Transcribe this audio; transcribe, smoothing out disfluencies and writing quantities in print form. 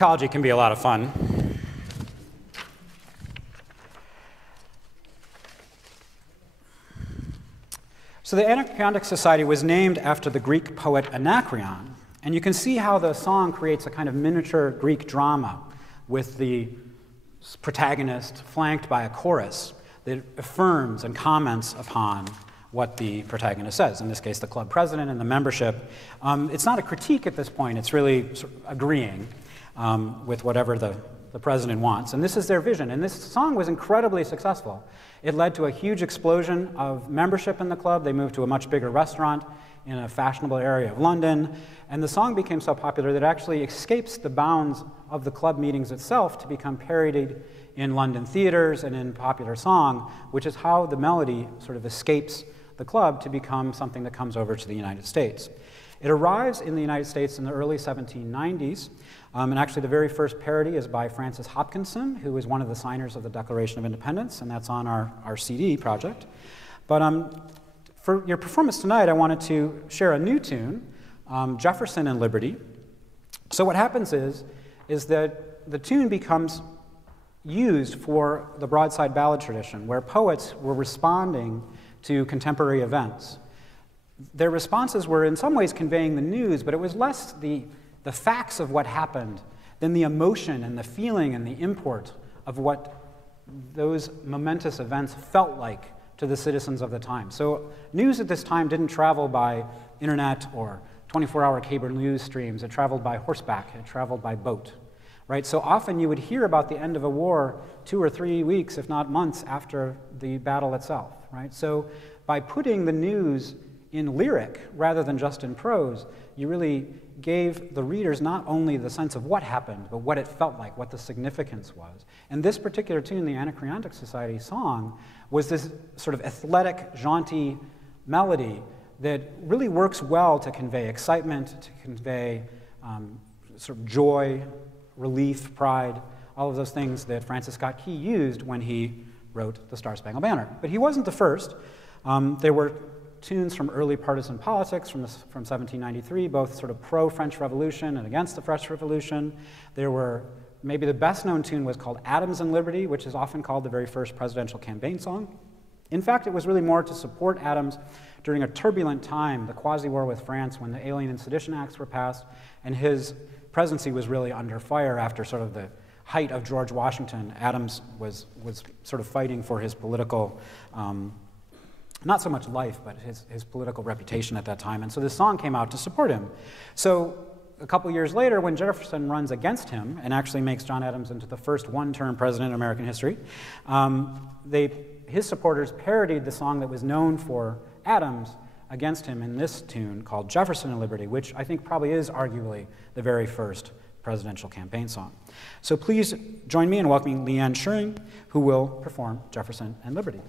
Ecology can be a lot of fun. So the Anacreontic Society was named after the Greek poet Anacreon, and you can see how the song creates a kind of miniature Greek drama with the protagonist flanked by a chorus that affirms and comments upon what the protagonist says, in this case the club president and the membership. It's not a critique at this point, it's really sort of agreeing with whatever the president wants. And this is their vision. And this song was incredibly successful. It led to a huge explosion of membership in the club. They moved to a much bigger restaurant in a fashionable area of London. And the song became so popular that it actually escapes the bounds of the club meetings itself to become parodied in London theaters and in popular song, which is how the melody sort of escapes the club to become something that comes over to the United States. It arrives in the United States in the early 1790s, and actually the very first parody is by Francis Hopkinson, who is one of the signers of the Declaration of Independence, and that's on our CD project. But for your performance tonight, I wanted to share a new tune, Jefferson and Liberty. So what happens is that the tune becomes used for the broadside ballad tradition, where poets were responding to contemporary events. Their responses were in some ways conveying the news, but it was less the facts of what happened than the emotion and the feeling and the import of what those momentous events felt like to the citizens of the time. So news at this time didn't travel by internet or 24-hour cable news streams. It traveled by horseback. It traveled by boat. Right? So often you would hear about the end of a war 2 or 3 weeks, if not months, after the battle itself. Right? So by putting the news in lyric rather than just in prose, you really gave the readers not only the sense of what happened, but what it felt like, what the significance was. And this particular tune, the Anacreontic Society song, was this sort of athletic, jaunty melody that really works well to convey excitement, to convey sort of joy, relief, pride, all of those things that Francis Scott Key used when he wrote the Star-Spangled Banner. But he wasn't the first. There were tunes from early partisan politics from 1793, both sort of pro-French Revolution and against the French Revolution. There were, maybe the best known tune was called Adams and Liberty, which is often called the very first presidential campaign song. In fact, it was really more to support Adams during a turbulent time, the quasi-war with France, when the Alien and Sedition Acts were passed, and his presidency was really under fire after sort of the height of George Washington. Adams was sort of fighting for his political not so much life, but his political reputation at that time. And so this song came out to support him. So a couple years later, when Jefferson runs against him and actually makes John Adams into the first one-term president in American history, his supporters parodied the song that was known for Adams against him in this tune called Jefferson and Liberty, which I think probably is arguably the very first presidential campaign song. So please join me in welcoming Leanne Schuring, who will perform Jefferson and Liberty.